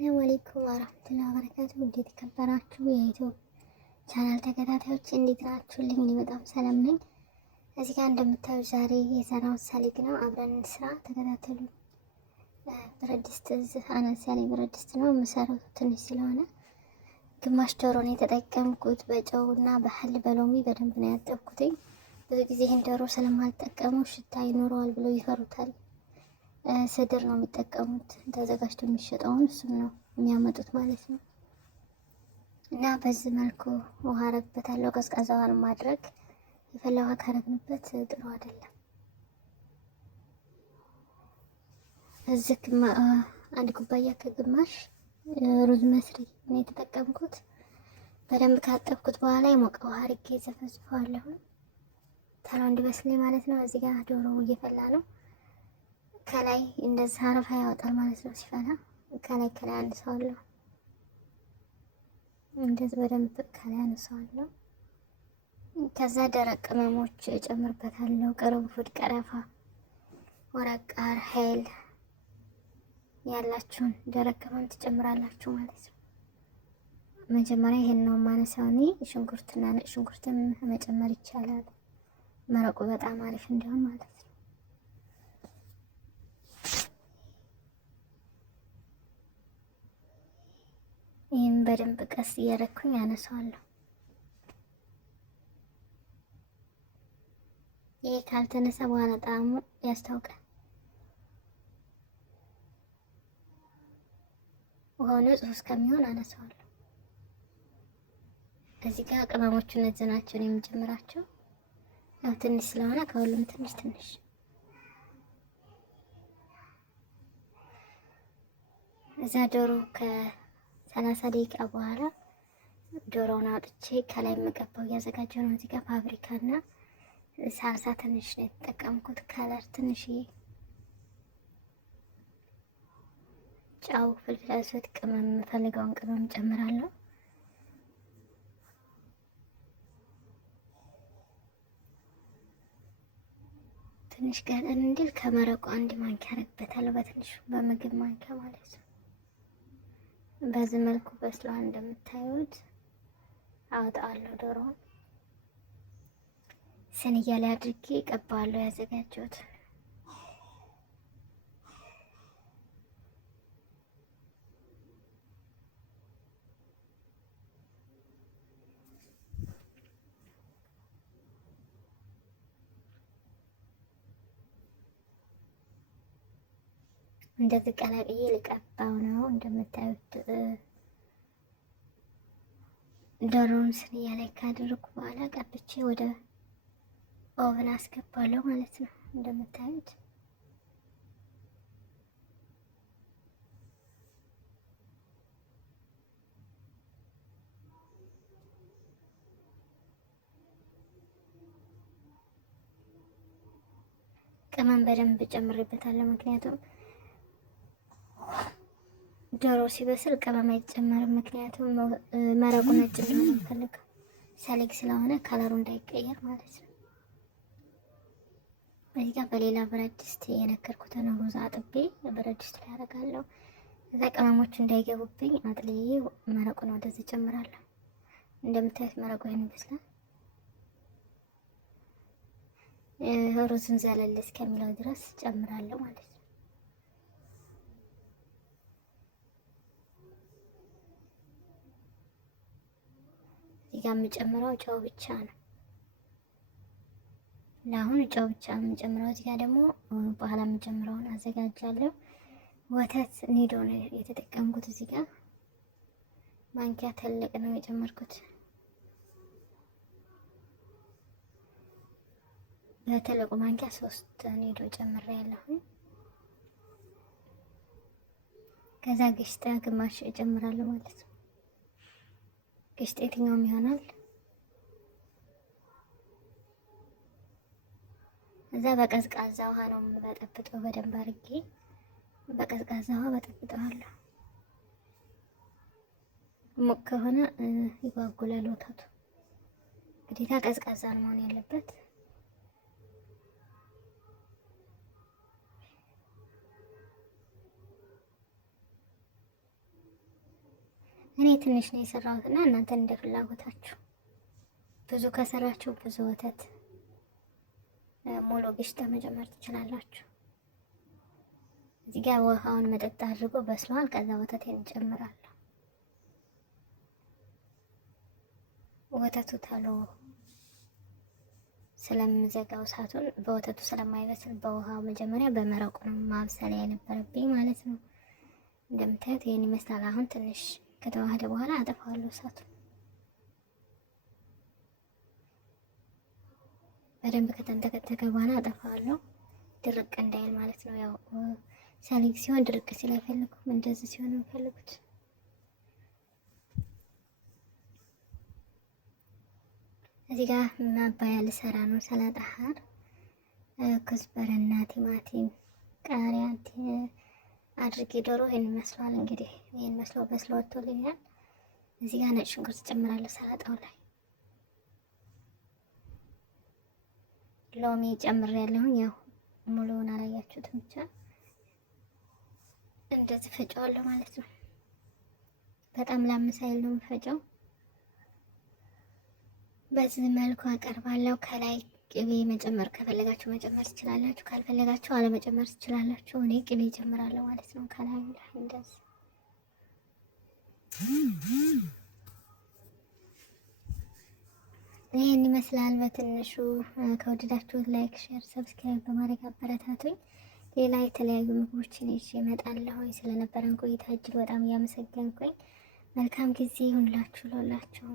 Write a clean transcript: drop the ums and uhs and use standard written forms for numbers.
ሰላም አለይኩም ወራህመቱላሂ ወበረካቱ። ውድ የተከበራችሁ የዩቲዩብ ቻናል ተከታታዮች እንዴት ናችሁልኝ? እኔ በጣም ሰላም ነኝ። እዚህ ጋር እንደምታዩ ዛሬ የሰራሁት ሰሊግ ነው። አብረን እንስራ፣ ተከታተሉ። ብረት ድስት አነስ ያለ ብረት ድስት ነው የምሰራው፣ ትንሽ ስለሆነ ግማሽ ዶሮ ነው የተጠቀምኩት። በጨውና በህል በሎሚ በደንብ ነው ያጠብኩት። ብዙ ጊዜ ይህን ዶሮ ስለማልጠቀመው ሽታ ይኖረዋል ብለው ይፈሩታል። ስድር ነው የሚጠቀሙት፣ ተዘጋጅቶ የሚሸጠውን እሱም ነው የሚያመጡት ማለት ነው። እና በዚህ መልኩ ውሃ አረግበታለሁ። ቀዝቃዛ ውሃን ማድረግ የፈላ ውሃ ካረግንበት ጥሩ አይደለም። እዚህ አንድ ኩባያ ከግማሽ ሩዝ መስሪ ነው የተጠቀምኩት። በደንብ ካጠብኩት በኋላ የሞቀ ውሃ አርጌ ዘፈዝፈዋለሁ ተሎ እንዲበስልኝ ማለት ነው። እዚህ ጋር ዶሮ እየፈላ ነው። ከላይ እንደዚህ አረፋ ያወጣል ማለት ነው ሲፈላ። ከላይ አነሳዋለሁ፣ እንደዚህ በደንብ ከላይ አነሳዋለሁ። ከዛ ደረቅ ቅመሞች እጨምርበታለሁ። ቅርንፉድ፣ ቀረፋ፣ ወረቅ ቃር፣ ሄል ያላችሁን ደረቅ ቅመም ትጨምራላችሁ ማለት ነው። መጀመሪያ ይሄን ነው ማነሳው እኔ። ሽንኩርትና ነጭ ሽንኩርትም መጨመር ይቻላል፣ መረቁ በጣም አሪፍ እንዲሆን ማለት ነው። ይህን በደንብ ቀስ እያደረኩኝ አነሳዋለሁ። ይሄ ካልተነሳ በኋላ ጣዕሙ ያስታውቃል። ውሃው ንጹህ እስከሚሆን አነሳዋለሁ። እዚህ ጋር ቅመሞቹ እነዚህ ናቸው የምጨምራቸው። ያው ትንሽ ስለሆነ ከሁሉም ትንሽ ትንሽ። እዛ ዶሮ ከ30 ደቂቃ በኋላ ዶሮውን አውጥቼ ከላይ መቀባው እያዘጋጀው ነው። እዚህ ጋር ፋብሪካና ሳልሳ ትንሽ ነው የተጠቀምኩት። ከለር ትንሽዬ፣ ጫው፣ ፍልፍል አስወጥ፣ ቅመም የምፈልገውን ቅመም ጨምራለሁ። ትንሽ ቀጠን እንዲል ከመረቁ አንድ ማንኪያ አረግበታለሁ፣ በትንሹ በምግብ ማንኪያ ማለት ነው። በዚህ መልኩ በስሏል። እንደምታዩት አወጣዋለሁ። ዶሮውን ስንያ ላይ አድርጌ ቀባዋለሁ ያዘጋጀሁት። እንደዚህ ቀላቅዬ ልቀባው ነው። እንደምታዩት ዶሮውን ስንያ ላይ ካደረኩ በኋላ ቀብቼ ወደ ኦቨን አስገባለሁ ማለት ነው። እንደምታዩት ቅመም በደንብ ጨምሬበታለሁ። ምክንያቱም ዶሮ ሲበስል ቅመም አይጨመርም። ምክንያቱም መረቁ ነጭ እንዲሆን የምፈልገው ሰሊግ ስለሆነ ከለሩ እንዳይቀየር ማለት ነው። በዚህ ጋር በሌላ ብረት ድስት የነከርኩትን ሩዝ አጥቤ ብረት ድስት ላይ አደርጋለሁ። እዛ ቅመሞቹ እንዳይገቡብኝ አጥልዬ መረቁን ወደዚህ ጨምራለሁ። እንደምታዩት መረቁ ይሄን ይመስላል። ሩዝን ዘለል እስከሚለው ድረስ ጨምራለሁ ማለት ነው። እዚህ ጋር የምጨምረው ጨው ብቻ ነው። ለአሁን ጨው ብቻ ነው የምጨምረው። እዚህ ጋር ደግሞ በኋላ የምጨምረውን አዘጋጃለሁ። ወተት ኒዶ ነው የተጠቀምኩት። እዚህ ጋር ማንኪያ ትልቅ ነው የጨመርኩት። በትልቁ ማንኪያ 3 ኒዶ ጨምሬያለሁ። ከዛ ግሽጣ ግማሽ እጨምራለሁ ማለት ነው። ግሽጣ የትኛውም ይሆናል። እዛ በቀዝቃዛ ውሃ ነው የምበጠብጠው። በደንብ አድርጌ በቀዝቃዛ ውሃ በጠብጠዋለሁ። ሙቅ ከሆነ ይጓጉላል ወተቱ። ግዴታ ቀዝቃዛ ነው መሆን ያለበት። እኔ ትንሽ ነው የሰራሁት እና እናንተ እንደ ፍላጎታችሁ ብዙ ከሰራችሁ ብዙ ወተት ሙሉ ግሽጣ መጨመር ትችላላችሁ። እዚህ ጋር ውሃውን መጠጥ አድርጎ በስሏል። ከዛ ወተቴን እንጨምራለሁ። ወተቱ ተሎ ስለምዘጋው እሳቱን በወተቱ ስለማይበስል በውሃው መጀመሪያ በመረቁ ነው ማብሰል የነበረብኝ ማለት ነው። እንደምታዩት ይሄን ይመስላል። አሁን ትንሽ ከተዋሃደ በኋላ አጠፋዋለሁ እሳቱን። በደንብ ከተንተከተከ በኋላ አጠፋዋለሁ፣ ድርቅ እንዳይል ማለት ነው። ያው ሰሊግ ሲሆን ድርቅ ሲል አይፈልጉም፣ እንደዚህ ሲሆን የሚፈልጉት። እዚህ ጋር ማባያ ልሰራ ነው። ሰላጣ ሀር፣ ኩዝበረና፣ ቲማቲም፣ ቃሪያ አድርጌ ዶሮ ይሄን መስሏል። እንግዲህ ይሄን መስሎ በስሎ ወጥቶልኛል። እዚህ ጋር ነጭ ሽንኩርት ጨምራለሁ ሰላጣው ላይ። ሎሚ ጨምሬያለሁኝ። ያው ሙሉውን አላያችሁትም፣ ብቻ እንደዚህ ፈጨዋለሁ ማለት ነው። በጣም ላምሳይል ነው የምፈጨው። በዚህ መልኩ አቀርባለሁ። ከላይ ቅቤ መጨመር ከፈለጋችሁ መጨመር ትችላላችሁ፣ ካልፈለጋችሁ አለመጨመር ትችላላችሁ። እኔ ቅቤ ጨምራለሁ ማለት ነው ከላይ ላይ እንደዚህ። ይህን ይመስላል በትንሹ። ከወደዳችሁት ላይክ፣ ሼር፣ ሰብስክራይብ በማድረግ አበረታቱኝ። ሌላ የተለያዩ ምግቦችን ይዤ እመጣለሁ። ስለነበረን ቆይታ እጅግ በጣም እያመሰገንኩኝ መልካም ጊዜ ይሁንላችሁ።